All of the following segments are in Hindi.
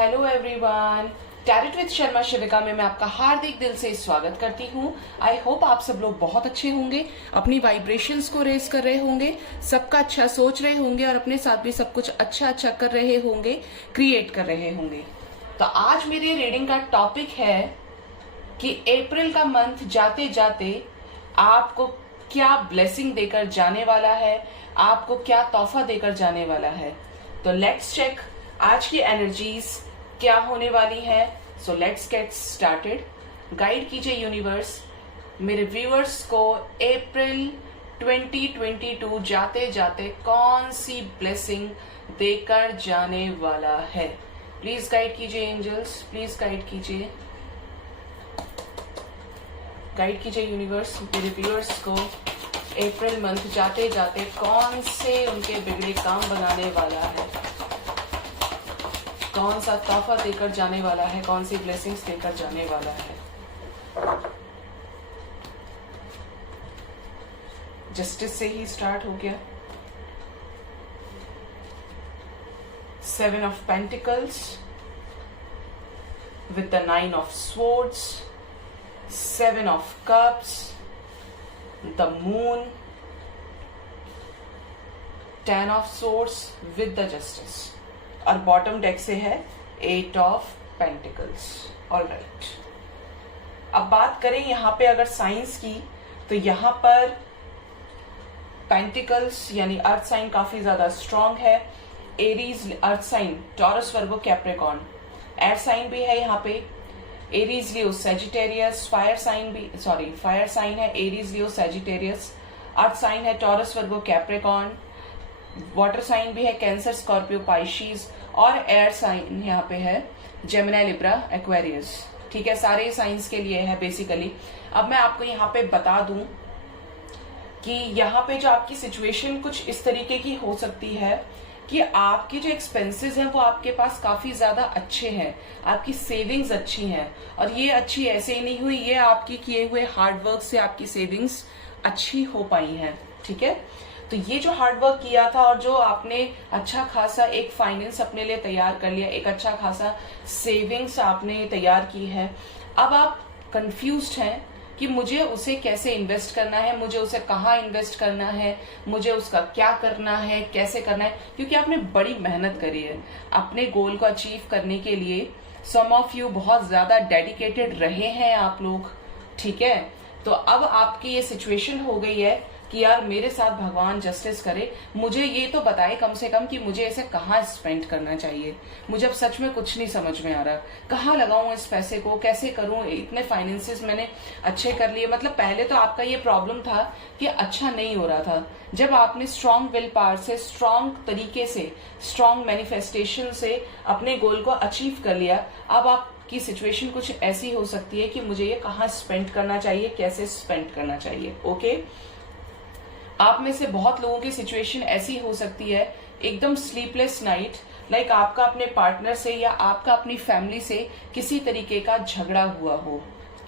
Hello everyone, tarot with Sharma Shivika में मैं आपका हार्दिक दिल से स्वागत करती हूँ। आई होप आप सब लोग बहुत अच्छे होंगे, अपनी वाइब्रेशंस को रेज कर रहे होंगे, सबका अच्छा सोच रहे होंगे और अपने साथ भी सब कुछ अच्छा अच्छा कर रहे होंगे, क्रिएट कर रहे होंगे। तो आज मेरी रीडिंग का टॉपिक है कि अप्रैल का मंथ जाते जाते आपको क्या ब्लेसिंग देकर जाने वाला है, आपको क्या तोहफा देकर जाने वाला है। तो लेट्स चेक आज की एनर्जीज क्या होने वाली है। So let's get started. Guide कीजिए यूनिवर्स मेरे व्यूअर्स को अप्रैल 2022 जाते जाते कौन सी ब्लेसिंग देकर जाने वाला है। प्लीज गाइड कीजिए एंजल्स, प्लीज गाइड कीजिए, गाइड कीजिए यूनिवर्स मेरे व्यूअर्स को अप्रैल मंथ जाते जाते कौन से उनके बिगड़े काम बनाने वाला है, कौन सा तोहफा देकर जाने वाला है, कौन सी ब्लेसिंग्स देकर जाने वाला है। जस्टिस से ही स्टार्ट हो गया। 7 of pentacles with the 9 of swords, 7 of cups, the moon, 10 of swords with the justice और बॉटम डेक से है 8 ऑफ पेंटिकल्स। ऑलराइट, अब बात करें यहाँ पे अगर साइंस की, तो यहाँ पर पेंटिकल्स यानी अर्थ साइन काफी ज्यादा स्ट्रांग है। Aries earth sign, Taurus Virgo Capricorn, air sign भी है यहाँ पे, Aries Leo Sagittarius, fire sign भी, सॉरी फायर साइन है Aries Leo Sagittarius, earth sign है Taurus Virgo Capricorn, water sign भी है कैंसर स्कॉर्पियो पाइशीज और एयर साइन यहाँ पे है जेमिनी लिब्रा एक्वेरियस। ठीक है, सारे साइंस के लिए है बेसिकली। अब मैं आपको यहाँ पे बता दूं कि यहाँ पे जो आपकी सिचुएशन कुछ इस तरीके की हो सकती है कि आपके जो एक्सपेंसेस हैं वो आपके पास काफी ज्यादा अच्छे हैं, आपकी सेविंग्स अच्छी हैं, और ये अच्छी ऐसे ही नहीं हुई, ये आपकी किए हुए हार्डवर्क से आपकी सेविंग्स अच्छी हो पाई हैं। ठीक है, तो ये जो हार्डवर्क किया था और जो आपने अच्छा खासा एक फाइनेंस अपने लिए तैयार कर लिया, एक अच्छा खासा सेविंग्स आपने तैयार की है, अब आप कंफ्यूज्ड हैं कि मुझे उसे कैसे इन्वेस्ट करना है, मुझे उसे कहाँ इन्वेस्ट करना है, मुझे उसका क्या करना है, कैसे करना है, क्योंकि आपने बड़ी मेहनत करी है अपने गोल को अचीव करने के लिए। सम ऑफ यू बहुत ज्यादा डेडिकेटेड रहे हैं आप लोग। ठीक है, तो अब आपकी ये सिचुएशन हो गई है कि यार मेरे साथ भगवान जस्टिस करे, मुझे ये तो बताए कम से कम कि मुझे इसे कहाँ स्पेंड करना चाहिए। मुझे अब सच में कुछ नहीं समझ में आ रहा, कहाँ लगाऊं इस पैसे को, कैसे करूं, इतने फाइनेंसेस मैंने अच्छे कर लिए। मतलब पहले तो आपका ये प्रॉब्लम था कि अच्छा नहीं हो रहा था। जब आपने स्ट्रांग विल पावर से, स्ट्रांग तरीके से, स्ट्रांग मैनिफेस्टेशन से अपने गोल को अचीव कर लिया, अब आपकी सिचुएशन कुछ ऐसी हो सकती है कि मुझे ये कहाँ स्पेंड करना चाहिए, कैसे स्पेंड करना चाहिए। ओके, आप में से बहुत लोगों की सिचुएशन ऐसी हो सकती है, एकदम स्लीपलेस नाइट, लाइक आपका अपने पार्टनर से या आपका अपनी फैमिली से किसी तरीके का झगड़ा हुआ हो।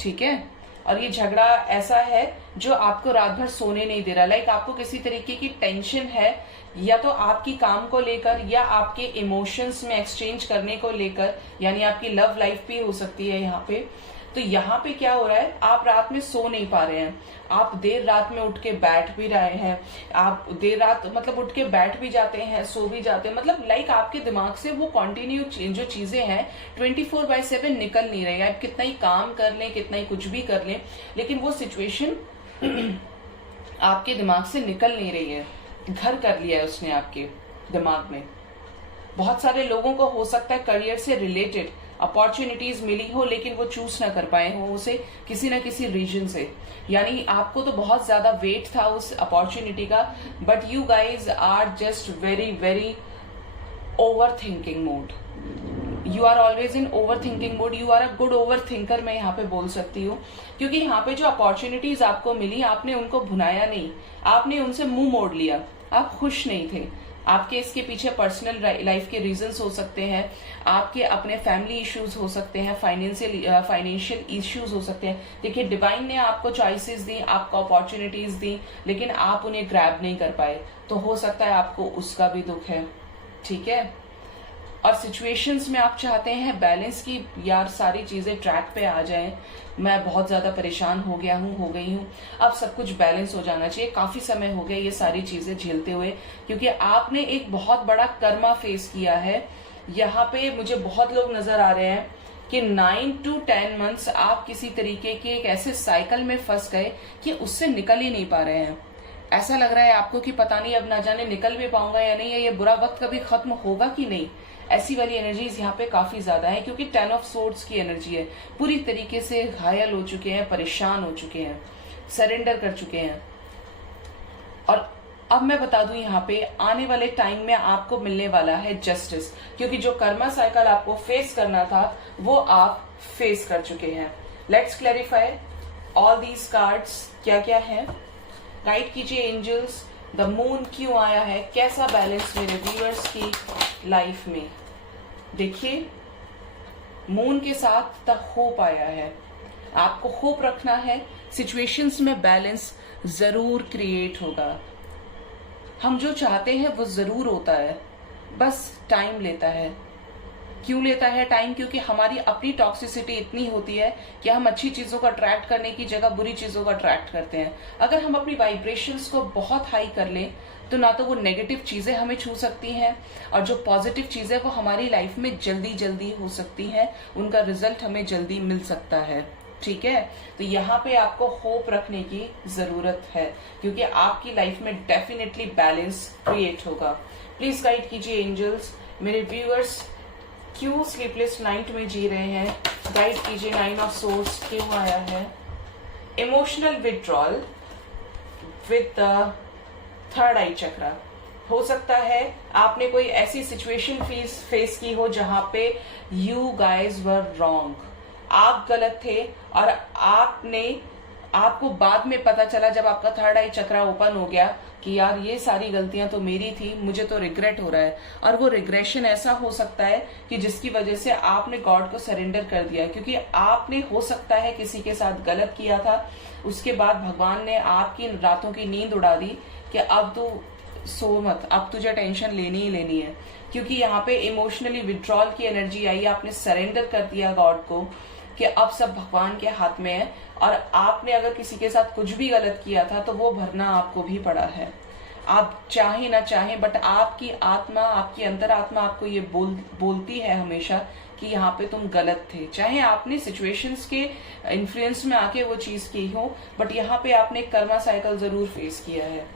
ठीक है, और ये झगड़ा ऐसा है जो आपको रात भर सोने नहीं दे रहा, लाइक आपको किसी तरीके की टेंशन है, या तो आपकी काम को लेकर या आपके इमोशंस में एक्सचेंज करने को लेकर, यानी आपकी लव लाइफ भी हो सकती है यहाँ पे। तो यहाँ पे क्या हो रहा है, आप रात में सो नहीं पा रहे हैं, आप देर रात में उठ के बैठ भी रहे हैं, आप देर रात मतलब उठ के बैठ भी जाते हैं, सो भी जाते हैं, मतलब लाइक आपके दिमाग से वो कंटिन्यू जो चीजें हैं 24/7 निकल नहीं रही है। आप कितना ही काम कर लें, कितना ही कुछ भी कर लें, लेकिन वो सिचुएशन आपके दिमाग से निकल नहीं रही है, घर कर लिया है उसने आपके दिमाग में। बहुत सारे लोगों को हो सकता है करियर से रिलेटेड अपॉर्चुनिटीज मिली हो, लेकिन वो चूज ना कर पाए हो उसे किसी ना किसी रीजन से, यानी आपको तो बहुत ज्यादा वेट था उस अपॉर्चुनिटी का, but you guys are just very very over thinking mode. You are always in over thinking mode, you are a good over thinker, मैं यहाँ पे बोल सकती हूँ, क्योंकि यहाँ पे जो अपॉर्चुनिटीज आपको मिली आपने उनको भुनाया नहीं, आपने उनसे मुंह मोड़ लिया, आप खुश नहीं थे। आपके इसके पीछे पर्सनल लाइफ के रीजंस हो सकते हैं, आपके अपने फैमिली इश्यूज हो सकते हैं, फाइनेंशियल इश्यूज हो सकते हैं। देखिए, डिवाइन ने आपको चॉइसेस दी, आपको अपॉर्चुनिटीज दी, लेकिन आप उन्हें ग्रैब नहीं कर पाए, तो हो सकता है आपको उसका भी दुख है। ठीक है, और सिचुएशंस में आप चाहते हैं बैलेंस की, यार सारी चीजें ट्रैक पे आ जाएं, मैं बहुत ज्यादा परेशान हो गया हूँ, हो गई हूँ, अब सब कुछ बैलेंस हो जाना चाहिए। काफी समय हो गया ये सारी चीजें झेलते हुए, क्योंकि आपने एक बहुत बड़ा कर्मा फेस किया है। यहाँ पे मुझे बहुत लोग नजर आ रहे हैं कि 9 to 10 मंथ्स आप किसी तरीके के एक ऐसे साइकिल में फंस गए कि उससे निकल ही नहीं पा रहे हैं। ऐसा लग रहा है आपको कि पता नहीं अब ना जाने निकल भी पाऊंगा या नहीं, या ये बुरा वक्त कभी खत्म होगा कि नहीं। ऐसी वाली एनर्जीज यहाँ पे काफी ज्यादा है, क्योंकि 10 ऑफ सोर्ड्स की एनर्जी है। पूरी तरीके से घायल हो चुके हैं, परेशान हो चुके हैं, सरेंडर कर चुके हैं। और अब मैं बता दूं यहाँ पे आने वाले टाइम में आपको मिलने वाला है जस्टिस, क्योंकि जो कर्मा साइकिल आपको फेस करना था वो आप फेस कर चुके हैं। Let's clarify all these cards क्या क्या है। गाइड कीजिए एंजल्स, द मून क्यों आया है, कैसा बैलेंस मेरे व्यूअर्स की लाइफ में। देखिए मून के साथ द होप आया है, आपको होप रखना है, सिचुएशंस में बैलेंस जरूर क्रिएट होगा। हम जो चाहते हैं वो जरूर होता है, बस टाइम लेता है। क्यों लेता है टाइम? क्योंकि हमारी अपनी टॉक्सिसिटी इतनी होती है कि हम अच्छी चीजों को अट्रैक्ट करने की जगह बुरी चीजों को अट्रैक्ट करते हैं। अगर हम अपनी वाइब्रेशंस को बहुत हाई कर लें तो ना तो वो नेगेटिव चीजें हमें छू सकती हैं, और जो पॉजिटिव चीजें वो हमारी लाइफ में जल्दी जल्दी हो सकती हैं, उनका रिजल्ट हमें जल्दी मिल सकता है। ठीक है, तो यहाँ पे आपको होप रखने की जरूरत है, क्योंकि आपकी लाइफ में डेफिनेटली बैलेंस क्रिएट होगा। प्लीज गाइड कीजिए एंजल्स, मेरे व्यूअर्स क्यों स्लीपलेस नाइट में जी रहे हैं, गाइड कीजिए। 9 ऑफ सोर्ड्स क्यों आया है, emotional withdrawal with the third eye chakra. हो सकता है आपने कोई ऐसी सिचुएशन फेस की हो जहां पे यू गाइज वर रॉन्ग, आप गलत थे, और आपको बाद में पता चला जब आपका थर्ड आई चक्रा ओपन हो गया कि यार ये सारी गलतियां तो मेरी थी, मुझे तो रिग्रेट हो रहा है। और वो रिग्रेशन ऐसा हो सकता है कि जिसकी वजह से आपने गॉड को सरेंडर कर दिया, क्योंकि आपने हो सकता है किसी के साथ गलत किया था, उसके बाद भगवान ने आपकी रातों की नींद उड़ा दी कि अब तू सो मत, अब तुझे टेंशन लेनी ही लेनी है। क्योंकि यहाँ पे इमोशनली विड्रॉल की एनर्जी आई, आपने सरेंडर कर दिया गॉड को कि अब सब भगवान के हाथ में है, और आपने अगर किसी के साथ कुछ भी गलत किया था तो वो भरना आपको भी पड़ा है। आप चाहे ना चाहे, बट आपकी आत्मा, आपकी अंतरात्मा आपको ये बोलती है हमेशा कि यहाँ पे तुम गलत थे, चाहे आपने सिचुएशंस के इन्फ्लुएंस में आके वो चीज की हो, बट यहाँ पे आपने कर्मा साइकिल जरूर फेस किया है।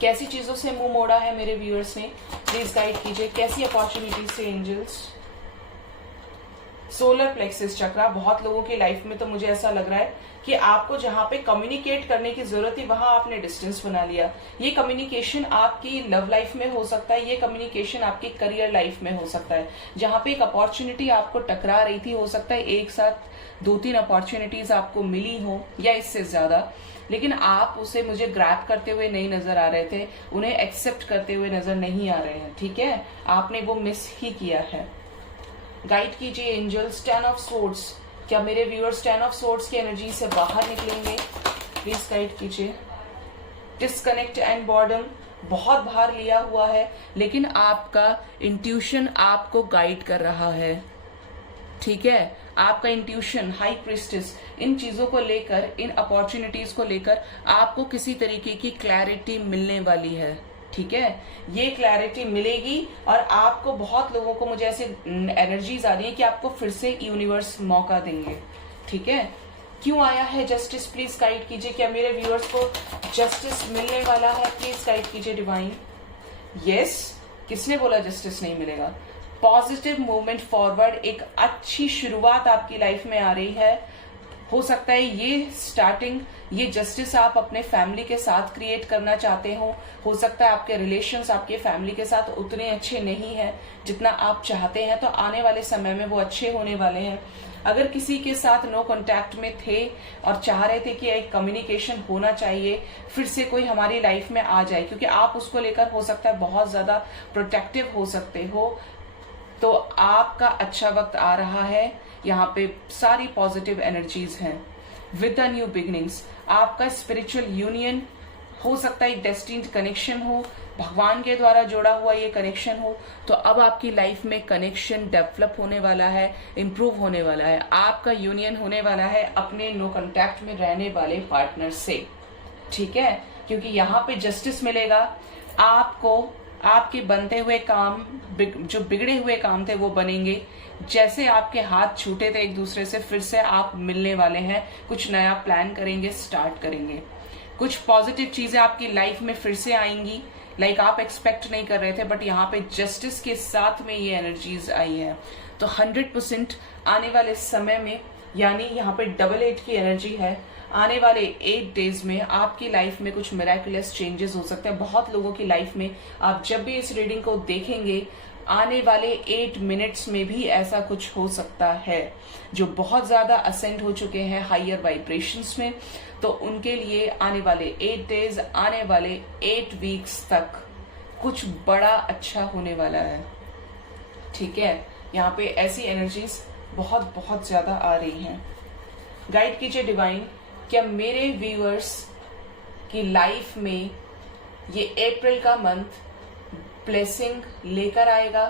कैसी चीजों से मुंह मोड़ा है मेरे व्यूअर्स ने, प्लीज गाइड कीजिए। कैसी अपॉर्चुनिटी से एंजल्स, सोलर प्लेक्सिस चक्रा। बहुत लोगों की लाइफ में तो मुझे ऐसा लग रहा है कि आपको जहां पे कम्युनिकेट करने की जरूरत थी वहां आपने डिस्टेंस बना लिया। ये कम्युनिकेशन आपकी लव लाइफ में हो सकता है, ये कम्युनिकेशन आपकी करियर लाइफ में हो सकता है। जहां पे एक अपॉर्चुनिटी आपको टकरा रही थी, हो सकता है एक साथ 2-3 अपॉर्चुनिटीज आपको मिली हो या इससे ज्यादा, लेकिन आप उसे मुझे ग्रैब करते हुए नहीं नजर आ रहे थे, उन्हें एक्सेप्ट करते हुए नजर नहीं आ रहे हैं। ठीक है, आपने वो मिस ही किया है। गाइड कीजिए एंजल्स, 10 ऑफ सोर्ड्स, क्या मेरे व्यूअर्स 10 ऑफ सोर्ड्स की एनर्जी से बाहर निकलेंगे? प्लीज गाइड कीजिए। डिस्कनेक्ट एंड बॉर्डम, बहुत भार लिया हुआ है, लेकिन आपका इंट्यूशन आपको गाइड कर रहा है। ठीक है, आपका इंट्यूशन, हाई प्रिस्टेस, इन चीजों को लेकर, इन अपॉर्चुनिटीज को लेकर आपको किसी तरीके की क्लैरिटी मिलने वाली है। ठीक है, ये क्लैरिटी मिलेगी, और आपको, बहुत लोगों को मुझे ऐसे एनर्जीज आ रही है कि आपको फिर से यूनिवर्स मौका देंगे। ठीक है, क्यों आया है जस्टिस? प्लीज गाइड कीजिए, क्या मेरे व्यूअर्स को जस्टिस मिलने वाला है? प्लीज गाइड कीजिए डिवाइन। यस, किसने बोला जस्टिस नहीं मिलेगा? पॉजिटिव मूवमेंट फॉरवर्ड, एक अच्छी शुरुआत आपकी लाइफ में आ रही है। हो सकता है ये स्टार्टिंग, ये जस्टिस आप अपने फैमिली के साथ क्रिएट करना चाहते हो सकता है आपके रिलेशंस आपके फैमिली के साथ उतने अच्छे नहीं हैं जितना आप चाहते हैं, तो आने वाले समय में वो अच्छे होने वाले हैं। अगर किसी के साथ नो कांटेक्ट में थे और चाह रहे थे कि एक कम्युनिकेशन होना चाहिए, फिर से कोई हमारी लाइफ में आ जाए, क्योंकि आप उसको लेकर हो सकता है बहुत ज्यादा प्रोटेक्टिव हो सकते हो, तो आपका अच्छा वक्त आ रहा है। यहाँ पे सारी पॉजिटिव एनर्जीज हैं। विद द न्यू बिगिनिंग्स, आपका स्पिरिचुअल यूनियन हो सकता है, एक डेस्टिन्ड कनेक्शन हो, भगवान के द्वारा जोड़ा हुआ ये कनेक्शन हो, तो अब आपकी लाइफ में कनेक्शन डेवलप होने वाला है, इम्प्रूव होने वाला है, आपका यूनियन होने वाला है अपने नो कांटेक्ट में रहने वाले पार्टनर से, ठीक है। क्योंकि यहाँ पे जस्टिस मिलेगा आपको, आपके बनते हुए काम, जो बिगड़े हुए काम थे वो बनेंगे। जैसे आपके हाथ छूटे थे एक दूसरे से, फिर से आप मिलने वाले हैं, कुछ नया प्लान करेंगे, स्टार्ट करेंगे, कुछ पॉजिटिव चीजें आपकी लाइफ में फिर से आएंगी, लाइक आप एक्सपेक्ट नहीं कर रहे थे, बट यहाँ पे जस्टिस के साथ में ये एनर्जीज आई है। तो 100% आने वाले समय में, यानी यहाँ पे डबल 8 की एनर्जी है, आने वाले 8 डेज में आपकी लाइफ में कुछ मिराकुलस चेंजेस हो सकते हैं। बहुत लोगों की लाइफ में आप जब भी इस रीडिंग को देखेंगे, आने वाले 8 मिनट्स में भी ऐसा कुछ हो सकता है। जो बहुत ज्यादा असेंड हो चुके हैं हायर वाइब्रेशंस में, तो उनके लिए आने वाले 8 डेज, आने वाले 8 वीक्स तक कुछ बड़ा अच्छा होने वाला है, ठीक है। यहाँ पे ऐसी एनर्जीज बहुत बहुत ज्यादा आ रही हैं। गाइड कीजिए डिवाइन, क्या मेरे व्यूअर्स की लाइफ में ये अप्रैल का मंथ ब्लेसिंग लेकर आएगा,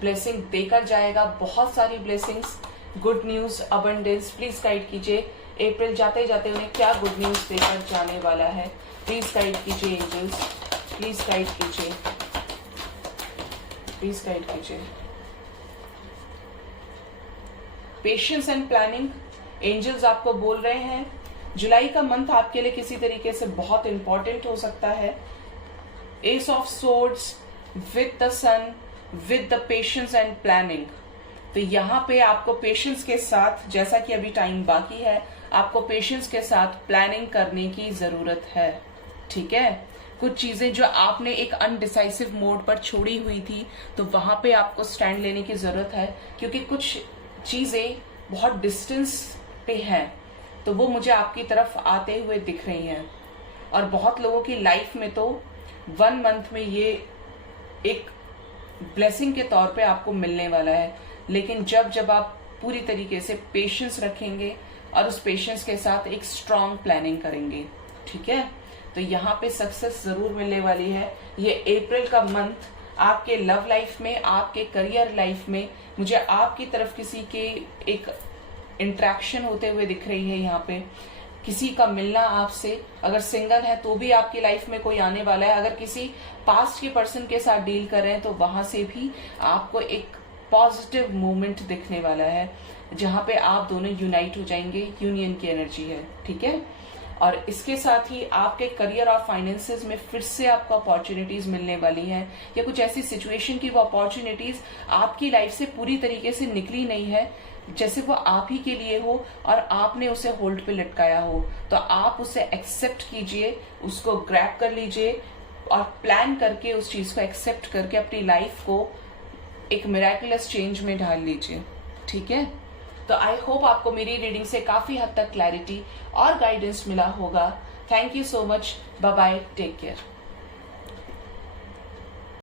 ब्लेसिंग देकर जाएगा, बहुत सारी blessings, good news, abundance. Please guide कीजिए अप्रैल जाते जाते उन्हें क्या गुड न्यूज देकर जाने वाला है। प्लीज गाइड कीजिए एंजल्स, प्लीज गाइड कीजिए, प्लीज गाइड कीजिए। पेशेंस एंड प्लानिंग, एंजल्स आपको बोल रहे हैं जुलाई का मंथ आपके लिए किसी तरीके से बहुत इंपॉर्टेंट हो सकता है। Ace of swords with the sun, with the patience and planning. तो यहाँ पे आपको पेशेंस के साथ, जैसा कि अभी टाइम बाकी है, आपको पेशेंस के साथ प्लानिंग करने की जरूरत है, ठीक है। कुछ चीजें जो आपने एक अनडिसाइसिव मोड पर छोड़ी हुई थी, तो वहां पे आपको स्टैंड लेने की जरूरत है, क्योंकि कुछ चीजें बहुत डिस्टेंस पे हैं, तो वो मुझे आपकी तरफ आते हुए दिख रही हैं। और बहुत लोगों की लाइफ में तो 1 मंथ में ये एक ब्लेसिंग के तौर पे आपको मिलने वाला है। लेकिन जब आप पूरी तरीके से पेशेंस रखेंगे और उस पेशेंस के साथ एक स्ट्रांग प्लानिंग करेंगे, ठीक है, तो यहाँ पे सक्सेस जरूर मिलने वाली है। ये अप्रैल का मंथ आपके लव लाइफ में, आपके करियर लाइफ में, मुझे आपकी तरफ किसी के एक इंट्रैक्शन होते हुए दिख रही है। यहाँ पे किसी का मिलना आपसे, अगर सिंगल है तो भी आपकी लाइफ में कोई आने वाला है, अगर किसी पास्ट के पर्सन के साथ डील कर रहे हैं तो वहां से भी आपको एक पॉजिटिव मूवमेंट दिखने वाला है, जहां पे आप दोनों यूनाइट हो जाएंगे। यूनियन की एनर्जी है, ठीक है। और इसके साथ ही आपके करियर और फाइनेंसेस में फिर से आपको अपॉर्चुनिटीज मिलने वाली हैं, या कुछ ऐसी सिचुएशन की वो अपॉर्चुनिटीज आपकी लाइफ से पूरी तरीके से निकली नहीं है, जैसे वो आप ही के लिए हो और आपने उसे होल्ड पे लटकाया हो। तो आप उसे एक्सेप्ट कीजिए, उसको ग्रैब कर लीजिए और प्लान करके उस चीज को एक्सेप्ट करके अपनी लाइफ को एक मिराकुलस चेंज में ढाल लीजिए, ठीक है। तो आई होप आपको मेरी रीडिंग से काफी हद तक क्लैरिटी और गाइडेंस मिला होगा। Thank you so much, bye bye, take care.